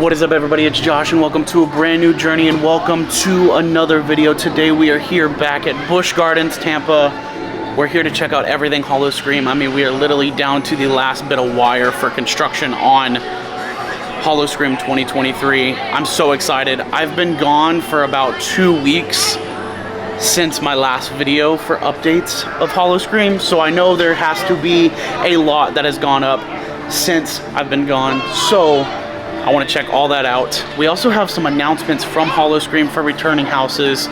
What is up, everybody? It's Josh and welcome to a brand new journey and welcome to another video. Today we are here back at Busch Gardens Tampa. We're here to check out everything Howl-O-Scream. I mean, we are literally down to the last bit of wire for construction on Howl-O-Scream 2023. I'm so excited. I've been gone for about 2 weeks since my last video for updates of Howl-O-Scream, so I know there has to be a lot that has gone up since I've been gone. So I want to check all that out. We also have some announcements from Howl-O-Scream for returning houses,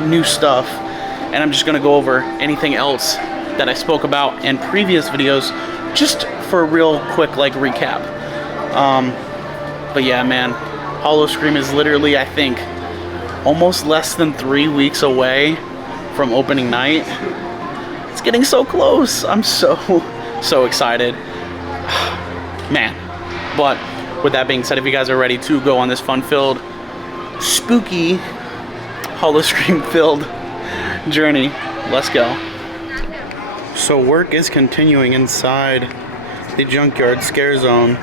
new stuff, and I'm just going to go over anything else that I spoke about in previous videos just for a real quick recap. But yeah, man, Howl-O-Scream is literally, I think, almost less than 3 weeks away from opening night. It's getting so close. I'm so excited. Man. But with that being said, if you guys are ready to go on this fun-filled, spooky, Howl-O-Scream-filled journey, let's go. So work is continuing inside the junkyard scare zone.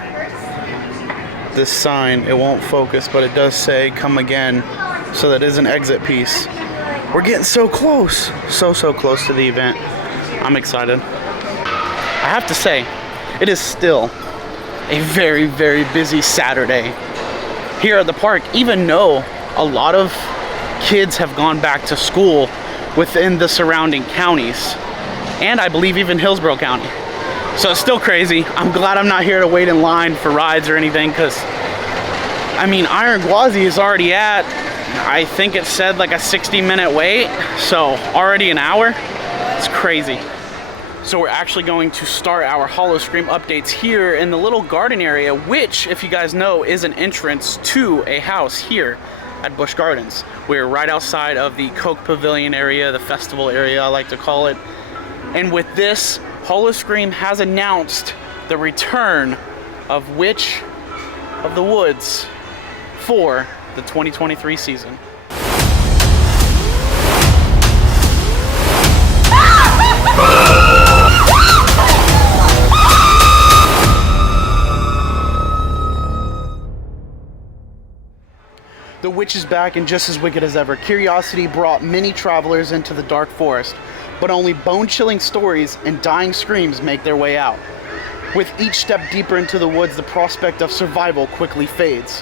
This sign, it won't focus, but it does say "come again," so that is an exit piece. We're getting so close, so close to the event. I'm excited. I have to say, it is still a very busy Saturday here at the park, even though a lot of kids have gone back to school within the surrounding counties, and I believe even Hillsborough County. So it's still crazy. I'm glad I'm not here to wait in line for rides or anything, because I mean, Iron Gwazi is already at, I think it said like a 60-minute wait, so already an hour. It's crazy. So we're actually going to start our Howl-O-Scream updates here in the little garden area, which, if you guys know, is an entrance to a house here at Busch Gardens. We're right outside of the Coke Pavilion area, the festival area I like to call it. And with this, Howl-O-Scream has announced the return of Witch of the Woods for the 2023 season. The witch is back and just as wicked as ever. Curiosity brought many travelers into the dark forest, but only bone-chilling stories and dying screams make their way out. With each step deeper into the woods, the prospect of survival quickly fades,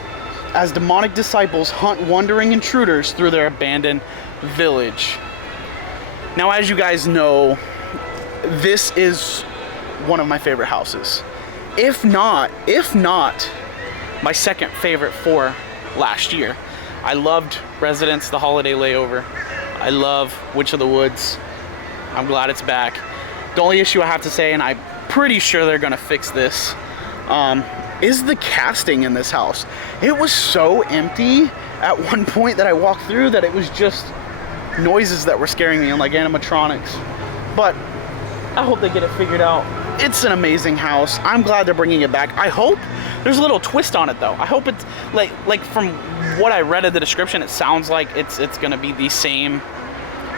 as demonic disciples hunt wandering intruders through their abandoned village. Now, as you guys know, this is one of my favorite houses. If not my second favorite for last year. I loved Residence, the holiday layover. I love Witch of the Woods. I'm glad it's back. The only issue I have to say, and I'm pretty sure they're gonna fix this, is the casting in this house. It was so empty at one point that I walked through that it was just noises that were scaring me and like animatronics. But I hope they get it figured out. It's an amazing house. I'm glad they're bringing it back. I hope there's a little twist on it though. I hope it's like from what I read in the description, it sounds like it's gonna be the same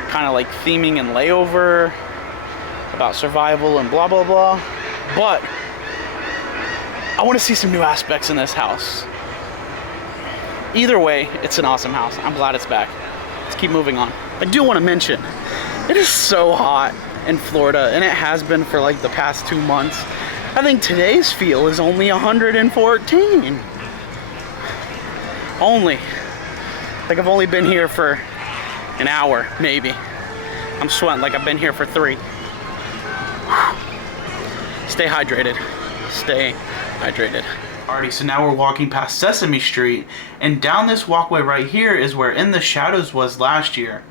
kind of like theming and layover about survival and blah blah blah. But I want to see some new aspects in this house. Either way, it's an awesome house. I'm glad it's back. Let's keep moving on. I do want to mention, it is so hot in Florida, and it has been for like the past 2 months. I think today's feel is only 114. Only. Like I've only been here for an hour, maybe. I'm sweating like I've been here for 3. Stay hydrated. Stay hydrated. Alrighty, so now we're walking past Sesame Street, and down this walkway right here is where In the Shadows was last year.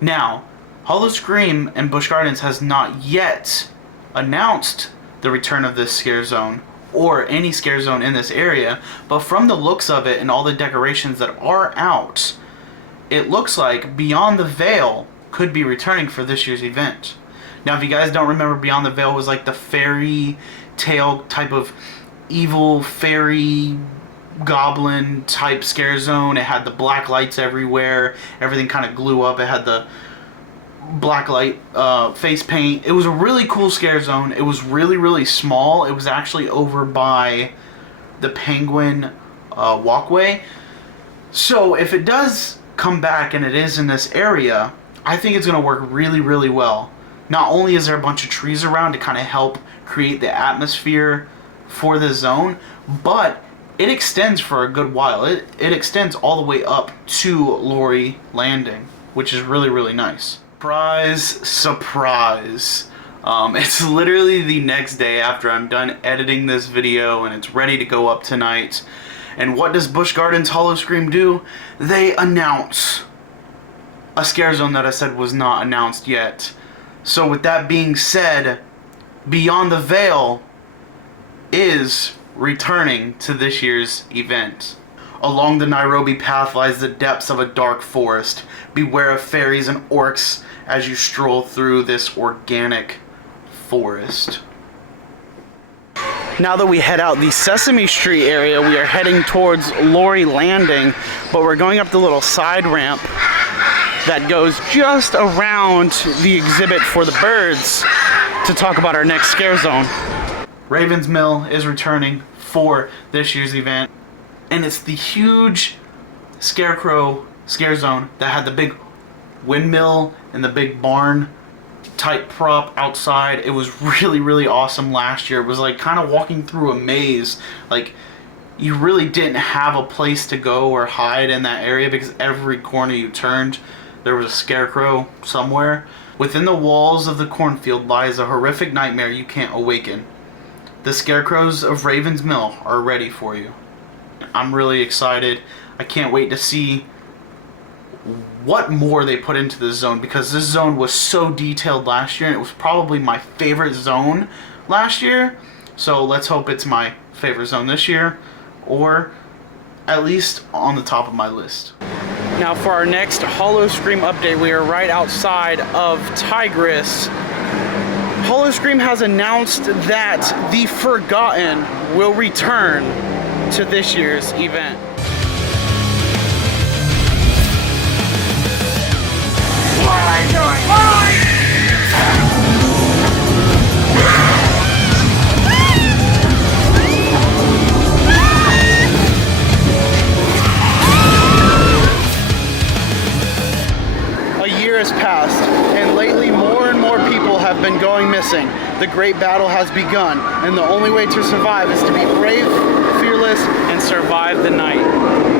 Now, Howl-O-Scream and Busch Gardens has not yet announced the return of this scare zone or any scare zone in this area, but from the looks of it and all the decorations that are out, it looks like Beyond the Veil could be returning for this year's event. Now, if you guys don't remember, Beyond the Veil was like the fairy tale type of evil fairy goblin type scare zone. It had the black lights everywhere, everything kind of glue up, it had the black light face paint. It was a really cool scare zone. It was really small. It was actually over by the Penguin walkway. So if it does come back and it is in this area, I think it's going to work really, really well. Not only is there a bunch of trees around to kind of help create the atmosphere for the zone, but it extends for a good while. It extends all the way up to Lori Landing, which is really, really nice. Surprise, surprise. It's literally the next day after I'm done editing this video and it's ready to go up tonight. And what does Busch Gardens Howl-O-Scream do? They announce a scare zone that I said was not announced yet. So with that being said, Beyond the Veil is returning to this year's event. Along the Nairobi path lies the depths of a dark forest. Beware of fairies and orcs as you stroll through this organic forest. Now that we head out the Sesame Street area, we are heading towards Lori Landing, but we're going up the little side ramp that goes just around the exhibit for the birds to talk about our next scare zone. Raven's Mill is returning for this year's event, and it's the huge scarecrow scare zone that had the big windmill and the big barn type prop outside. It was really, really awesome last year. It was like kind of walking through a maze. Like, you really didn't have a place to go or hide in that area because every corner you turned there was a scarecrow somewhere. Within the walls of the cornfield lies a horrific nightmare you can't awaken. The scarecrows of Raven's Mill are ready for you. I'm really excited. I can't wait to see what more they put into this zone, because this zone was so detailed last year and it was probably my favorite zone last year. So let's hope it's my favorite zone this year, or at least on the top of my list. Now for our next Howl-O-Scream update, we are right outside of Tigris. Howl-O-Scream has announced that The Forgotten will return to this year's event. What am I doing? A year has passed, and lately more and more people have been going missing. The great battle has begun, and the only way to survive is to be brave, fearless, and survive the night.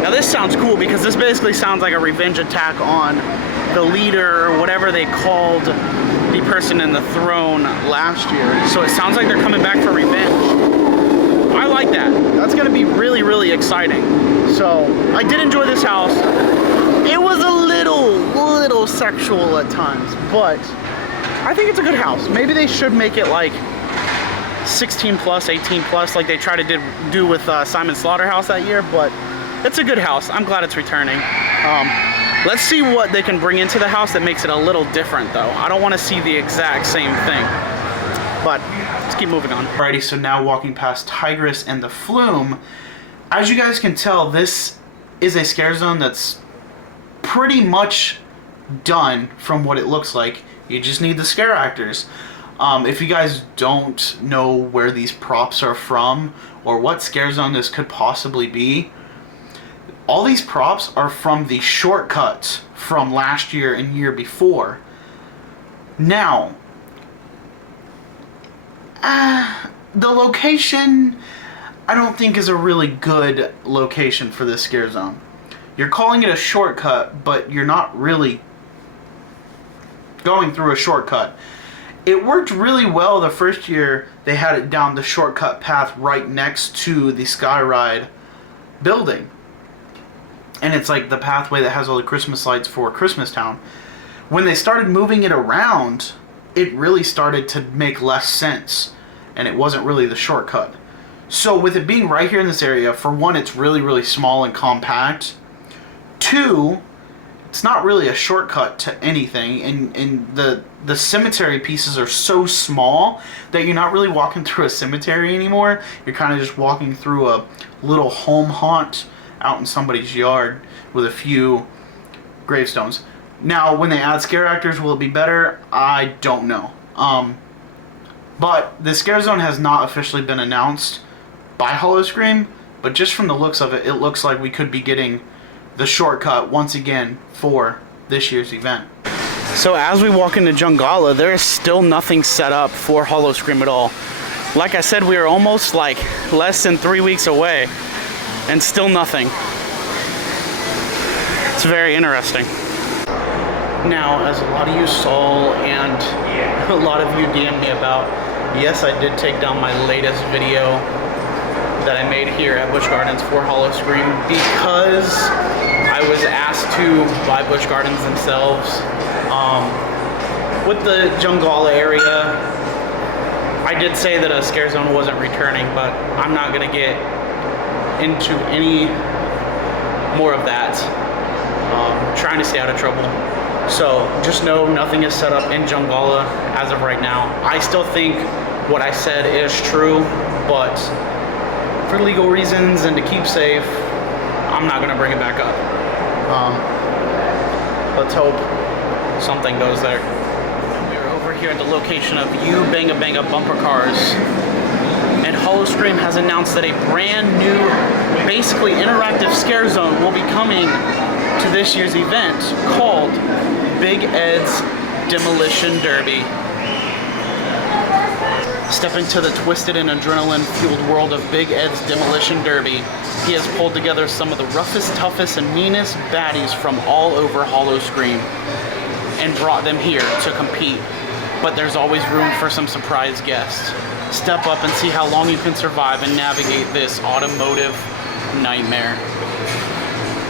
Now this sounds cool because this basically sounds like a revenge attack on the leader, or whatever they called the person in the throne last year. So it sounds like they're coming back for revenge. I like that. That's gonna be really, really exciting. So I did enjoy this house. It was a little sexual at times, but I think it's a good house. Maybe they should make it like 16 plus, 18 plus, like they tried to do with Simon Slaughterhouse that year, but it's a good house. I'm glad it's returning. Let's see what they can bring into the house that makes it a little different though. I don't want to see the exact same thing, but let's keep moving on. Alrighty, so now walking past Tigris and the Flume, as you guys can tell, this is a scare zone that's pretty much done from what it looks like. You just need the scare actors. If you guys don't know where these props are from or what scare zone this could possibly be, all these props are from the shortcuts from last year and year before. Now, the location I don't think is a really good location for this scare zone. You're calling it a shortcut, but you're not really going through a shortcut. It worked really well the first year they had it down the shortcut path right next to the Skyride building. And it's like the pathway that has all the Christmas lights for Christmas Town. When they started moving it around, it really started to make less sense, and it wasn't really the shortcut. So with it being right here in this area, for one, it's really, really small and compact. Two, it's not really a shortcut to anything, and the cemetery pieces are so small that you're not really walking through a cemetery anymore. You're kind of just walking through a little home haunt out in somebody's yard with a few gravestones. Now, when they add scare actors, will it be better? I don't know. But the scare zone has not officially been announced by Howl-O-Scream, but just from the looks of it, it looks like we could be getting the shortcut once again for this year's event. So as we walk into Jungala, there is still nothing set up for Howl-O-Scream at all. Like I said, we are almost like less than 3 weeks away and still nothing. It's very interesting. Now, as a lot of you saw and a lot of you DM'd me about, yes, I did take down my latest video that I made here at Busch Gardens for Howl-O-Scream because I was asked to by Busch Gardens themselves. With the Jungala area, I did say that a scare zone wasn't returning, but I'm not gonna get into any more of that. Trying to stay out of trouble. So just know nothing is set up in Jungala as of right now. I still think what I said is true, but for legal reasons and to keep safe, I'm not gonna bring it back up. Let's hope something goes there. We're over here at the location of You Banga Banga bumper cars, and Howl-O-Scream has announced that a brand new, basically interactive scare zone will be coming to this year's event called Big Ed's Demolition Derby. Step into the twisted and adrenaline-fueled world of Big Ed's Demolition Derby. He has pulled together some of the roughest, toughest, and meanest baddies from all over Howl-O-Scream and brought them here to compete. But there's always room for some surprise guests. Step up and see how long you can survive and navigate this automotive nightmare.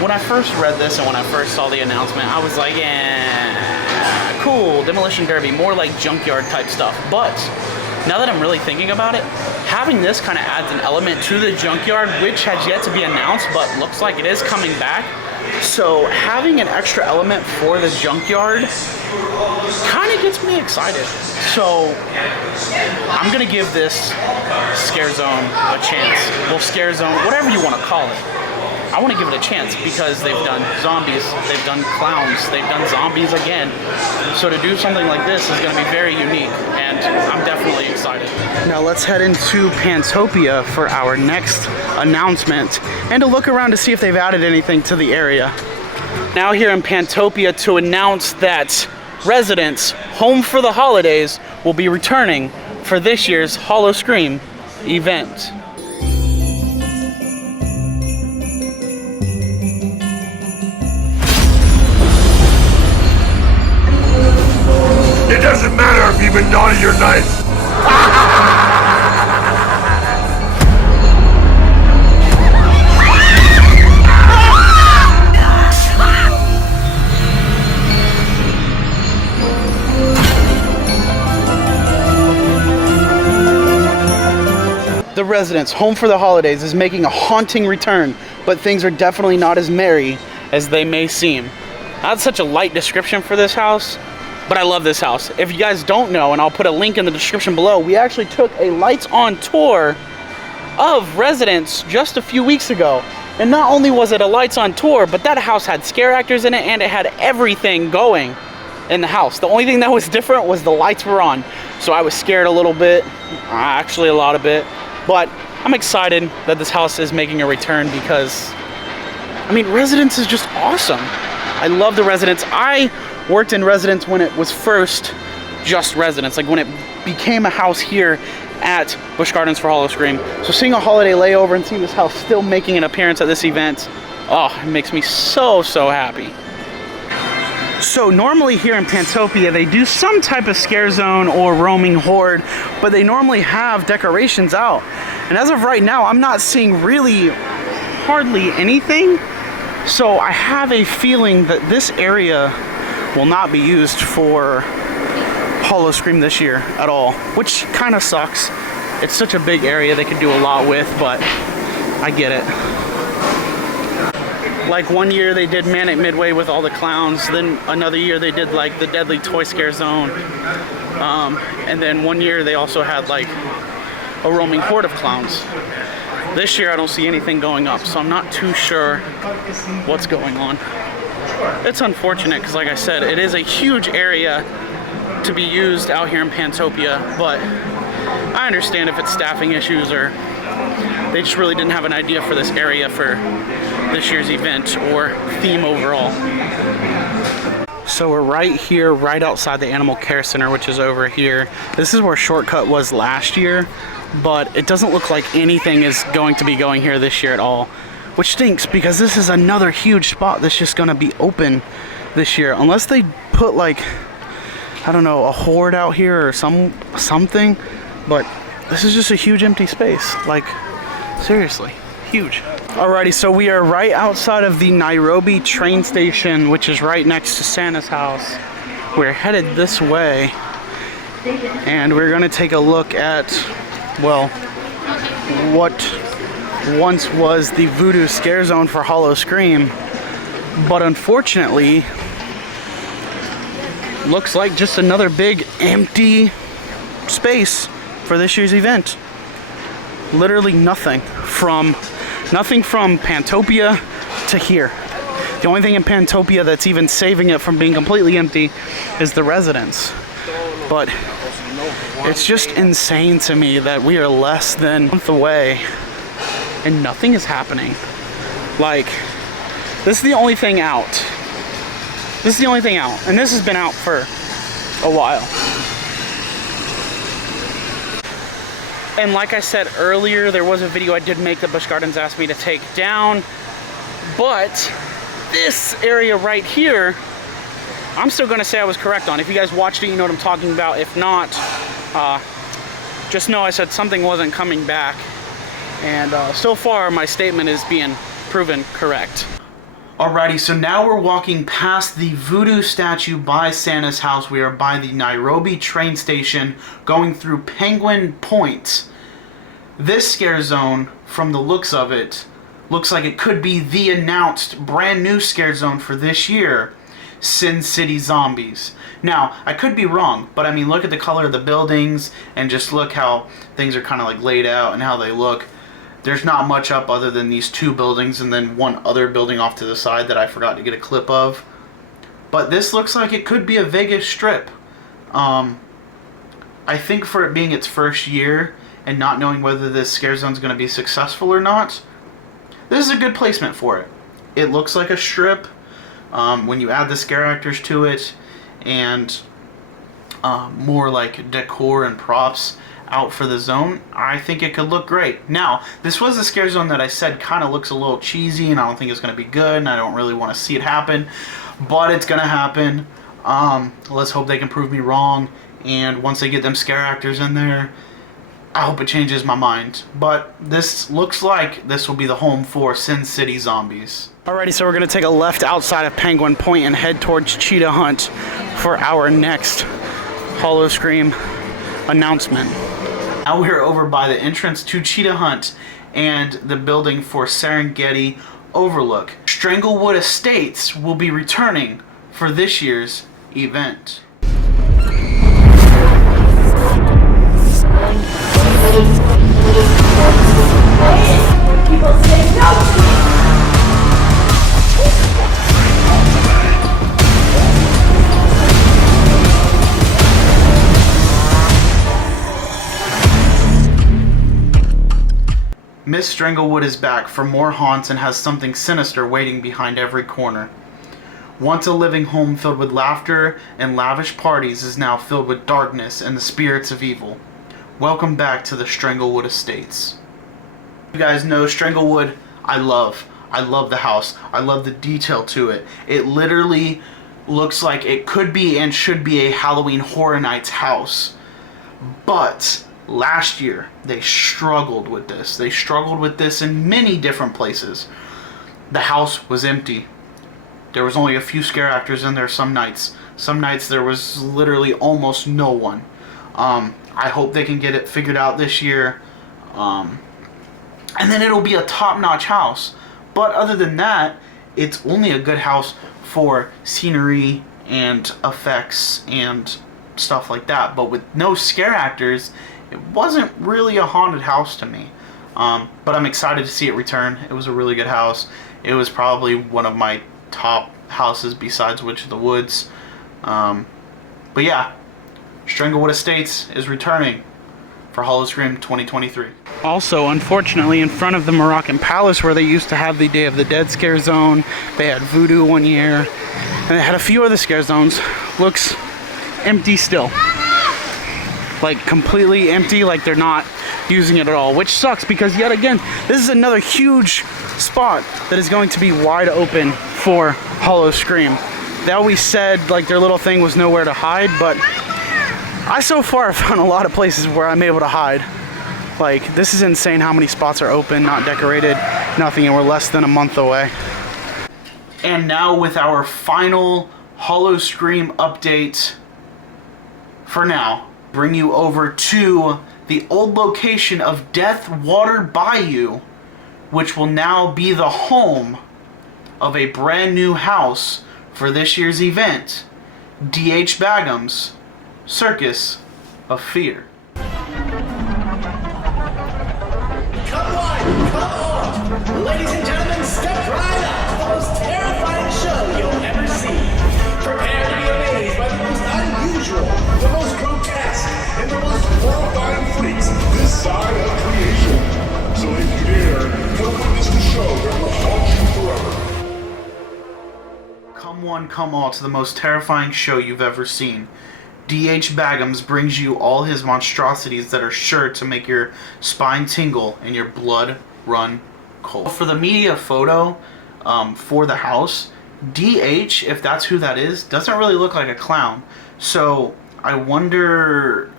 When I first read this and when I first saw the announcement, I was like, yeah, cool, Demolition Derby, more like junkyard type stuff. But now that I'm really thinking about it, having this kind of adds an element to the junkyard, which has yet to be announced, but looks like it is coming back. So having an extra element for the junkyard kind of gets me excited. So I'm gonna give this scare zone a chance. Well, scare zone, whatever you want to call it. I want to give it a chance because they've done zombies, they've done clowns, they've done zombies again. So to do something like this is going to be very unique, and I'm definitely excited. Now let's head into Pantopia for our next announcement and to look around to see if they've added anything to the area. Now here in Pantopia to announce that residents home for the holidays will be returning for this year's Howl-O-Scream event. It doesn't matter if you've been naughty or nice. The residents home for the holidays is making a haunting return, but things are definitely not as merry as they may seem. That's such a light description for this house. But I love this house. If you guys don't know, and I'll put a link in the description below, we actually took a lights on tour of residents just a few weeks ago. And not only was it a lights on tour, but that house had scare actors in it and it had everything going in the house. The only thing that was different was the lights were on. So I was scared a little bit, actually a lot of it. But I'm excited that this house is making a return because, I mean, Residence is just awesome. I love the Residence. I worked in Residence when it was first just Residence, like when it became a house here at Busch Gardens for Howl-O-Scream. So seeing a holiday layover and seeing this house still making an appearance at this event, oh, it makes me so happy. So normally here in Pantopia, they do some type of scare zone or roaming horde, but they normally have decorations out. And as of right now, I'm not seeing really hardly anything. So I have a feeling that this area will not be used for Howl-O-Scream this year at all, which kind of sucks. It's such a big area they could do a lot with, but I get it. Like one year they did Manic Midway with all the clowns, then another year they did like the Deadly Toy Scare Zone, and then one year they also had like a roaming horde of clowns. This year I don't see anything going up, so I'm not too sure what's going on. It's unfortunate because, like I said, it is a huge area to be used out here in Pantopia, but I understand if it's staffing issues or They just really didn't have an idea for this area for this year's event or theme overall. So we're right here, right outside the Animal Care Center, which is over here. This is where Shortcut was last year, but it doesn't look like anything is going to be going here this year at all, which stinks because this is another huge spot that's just gonna be open this year, unless they put like, I don't know, a horde out here or something, but this is just a huge empty space. Like, seriously, huge. Alrighty, so we are right outside of the Nairobi train station, which is right next to Santa's house. We're headed this way, and we're gonna take a look at, well, what once was the Voodoo Scare Zone for Howl-O-Scream, but unfortunately, looks like just another big empty space for this year's event. Literally nothing from Pantopia to here. The only thing in Pantopia that's even saving it from being completely empty is the residence. But it's just insane to me that we are less than a month away and nothing is happening. Like, this is the only thing out. This is the only thing out, and this has been out for a while. And like I said earlier, there was a video I did make that Busch Gardens asked me to take down, but this area right here, I'm still gonna say I was correct on. If you guys watched it, you know what I'm talking about. If not, just know I said something wasn't coming back, and so far my statement is being proven correct. Alrighty, so now we're walking past the voodoo statue by Santa's house. We are by the Nairobi train station, going through Penguin Point. This scare zone, from the looks of it, looks like it could be the announced brand new scare zone for this year, Sin City Zombies. Now, I could be wrong, but I mean, look at the color of the buildings and just look how things are kind of like laid out and how they look. There's not much up other than these two buildings and then one other building off to the side that I forgot to get a clip of. But this looks like it could be a Vegas strip. I think for it being its first year and not knowing whether this scare zone is going to be successful or not, this is a good placement for it. It looks like a strip when you add the scare actors to it and more like decor and props out for the zone. I think it could look great. Now, this was a scare zone that I said kind of looks a little cheesy and I don't think it's going to be good and I don't really want to see it happen, but it's going to happen. Let's hope they can prove me wrong, and once they get them scare actors in there, I hope it changes my mind. But this looks like this will be the home for Sin City Zombies. Alrighty, so we're going to take a left outside of Penguin Point and head towards Cheetah Hunt for our next Howl-O-Scream announcement. Now we're over by the entrance to Cheetah Hunt and the building for Serengeti Overlook. Stranglewood Estates will be returning for this year's event. People say no! Miss Stranglewood is back for more haunts and has something sinister waiting behind every corner. Once a living home filled with laughter and lavish parties is now filled with darkness and the spirits of evil. Welcome back to the Stranglewood Estates. You guys know Stranglewood, I love the house. I love the detail to it. It literally looks like it could be and should be a Halloween Horror Nights house. But last year, they struggled with this. They struggled with this in many different places. The house was empty. There was only a few scare actors in there some nights. Some nights there was literally almost no one. I hope they can get it figured out this year. And then it'll be a top-notch house. But other than that, it's only a good house for scenery and effects and stuff like that. But with no scare actors, it wasn't really a haunted house to me. But I'm excited to see it return. It was a really good house. It was probably one of my top houses besides Witch of the Woods. But yeah, Stranglewood Estates is returning for Howl-O-Scream 2023. Also, unfortunately, in front of the Moroccan Palace where they used to have the Day of the Dead scare zone, they had Voodoo one year, and they had a few other scare zones. Looks empty still. Like completely empty, like they're not using it at all, which sucks because yet again, this is another huge spot that is going to be wide open for Howl-O-Scream. They always said like their little thing was nowhere to hide, but I so far have found a lot of places where I'm able to hide. Like, this is insane how many spots are open, not decorated, nothing, and we're less than a month away. And now with our final Howl-O-Scream update for now, bring you over to the old location of Deathwater By You, which will now be the home of a brand new house for this year's event, D.H. Bagham's Circus of Fear. Come on! Ladies and gentlemen, step right up to the most terrifying show you'll ever see. Prepare to be amazed by the most unusual, the most grotesque, and the most horrifying freaks this side of creation. So if you dare, come witness the show that will haunt you forever. Come one, come all to the most terrifying show you've ever seen. D.H. Bagham's brings you all his monstrosities that are sure to make your spine tingle and your blood run cold. For the media photo for the house, D.H., if that's who that is, doesn't really look like a clown. So I wonder,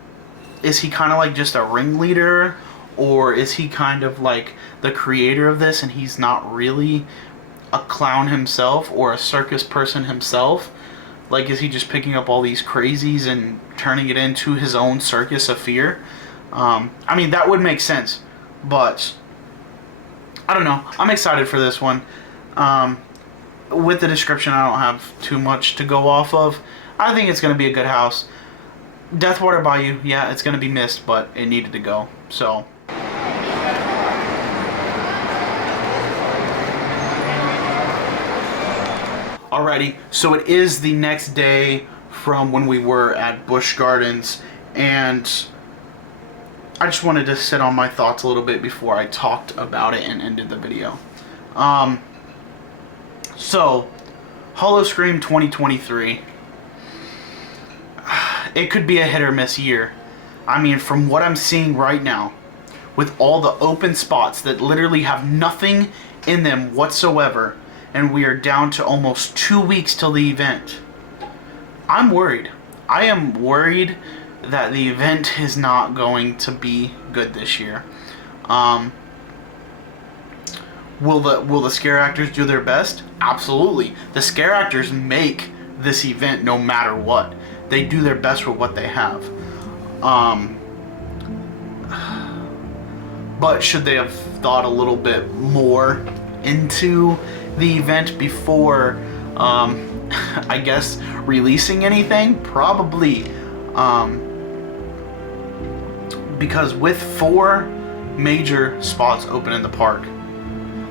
is he kind of like just a ringleader, or is he kind of like the creator of this and he's not really a clown himself or a circus person himself? Like, is he just picking up all these crazies and turning it into his own circus of fear? I mean, that would make sense, but I don't know. I'm excited for this one. With the description, I don't have too much to go off of. I think it's going to be a good house. Deathwater By You, yeah, it's going to be missed, but it needed to go. So alrighty, so it is the next day from when we were at Busch Gardens, and I just wanted to sit on my thoughts a little bit before I talked about it and ended the video. So, Howl-O-Scream 2023, it could be a hit or miss year. I mean, from what I'm seeing right now, with all the open spots that literally have nothing in them whatsoever, and we are down to almost 2 weeks till the event, I'm worried. I am worried that the event is not going to be good this year. Will the scare actors do their best? Absolutely. The scare actors make this event no matter what. They do their best with what they have. But should they have thought a little bit more into the event before, I guess, releasing anything? Probably. Because with 4 major spots open in the park,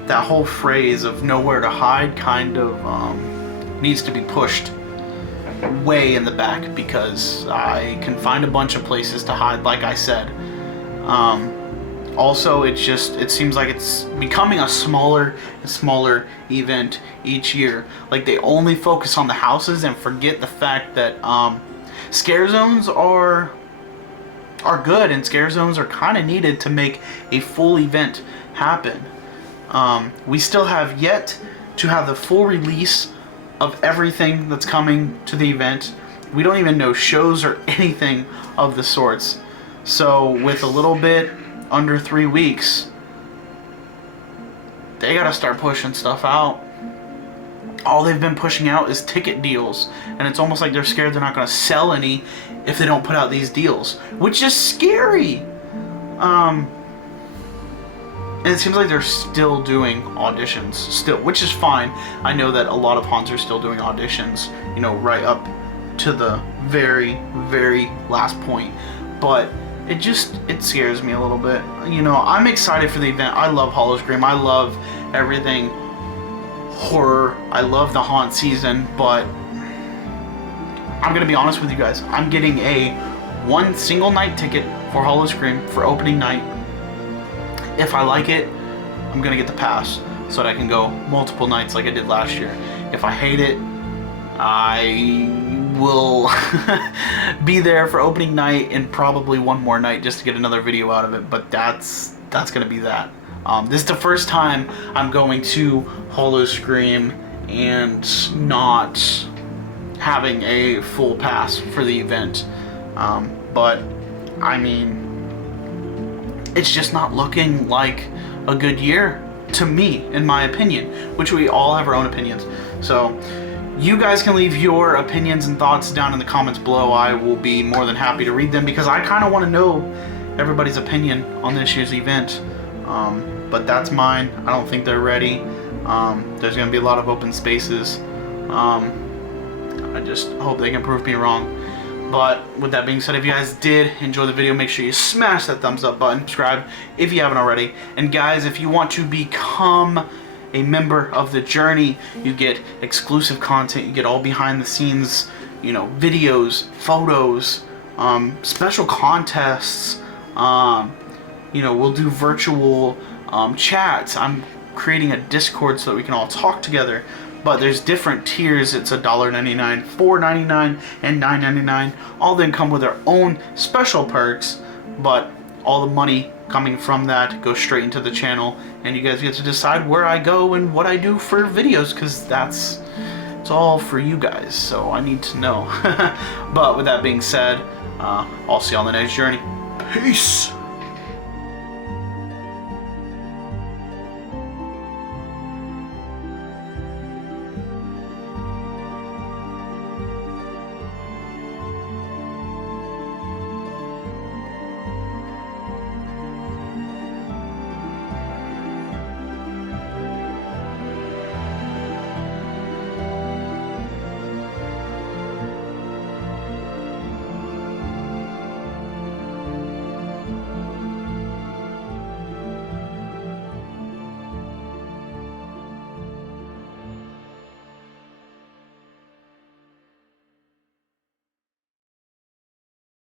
that whole phrase of nowhere to hide kind of needs to be pushed way in the back, because I can find a bunch of places to hide, like I said. Also, it seems like it's becoming a smaller and smaller event each year. Like, they only focus on the houses and forget the fact that scare zones are good, and scare zones are kind of needed to make a full event happen. We still have yet to have the full release of everything that's coming to the event. We don't even know shows or anything of the sorts. So with a little bit under 3 weeks, they gotta start pushing stuff out. All they've been pushing out is ticket deals, and it's almost like they're scared they're not gonna sell any if they don't put out these deals, which is scary. And it seems like they're still doing auditions, which is fine. I know that a lot of haunts are still doing auditions, you know, right up to the very, very last point. But it scares me a little bit. You know, I'm excited for the event. I love Howl-O-Scream. I love everything horror. I love the haunt season, but I'm gonna be honest with you guys. I'm getting a 1 single night ticket for Howl-O-Scream for opening night. If I like it, I'm gonna get the pass so that I can go multiple nights like I did last year. If I hate it, I will be there for opening night and probably one more night just to get another video out of it, but that's gonna be that. This is the first time I'm going to Howl-O-Scream and not having a full pass for the event. But I mean, it's just not looking like a good year to me, in my opinion, which we all have our own opinions. So you guys can leave your opinions and thoughts down in the comments below. I will be more than happy to read them because I kind of want to know everybody's opinion on this year's event. But that's mine. I don't think they're ready. There's going to be a lot of open spaces. I just hope they can prove me wrong. But with that being said, if you guys did enjoy the video, make sure you smash that thumbs up button, subscribe if you haven't already. And guys, if you want to become a member of the Journey, you get exclusive content, you get all behind the scenes, you know, videos, photos, special contests, you know, we'll do virtual chats. I'm creating a Discord so that we can all talk together. But there's different tiers. It's $1.99, $4.99, and $9.99. All then come with their own special perks, but all the money coming from that goes straight into the channel, and you guys get to decide where I go and what I do for videos, because it's all for you guys, so I need to know. But with that being said, I'll see you on the next journey. Peace!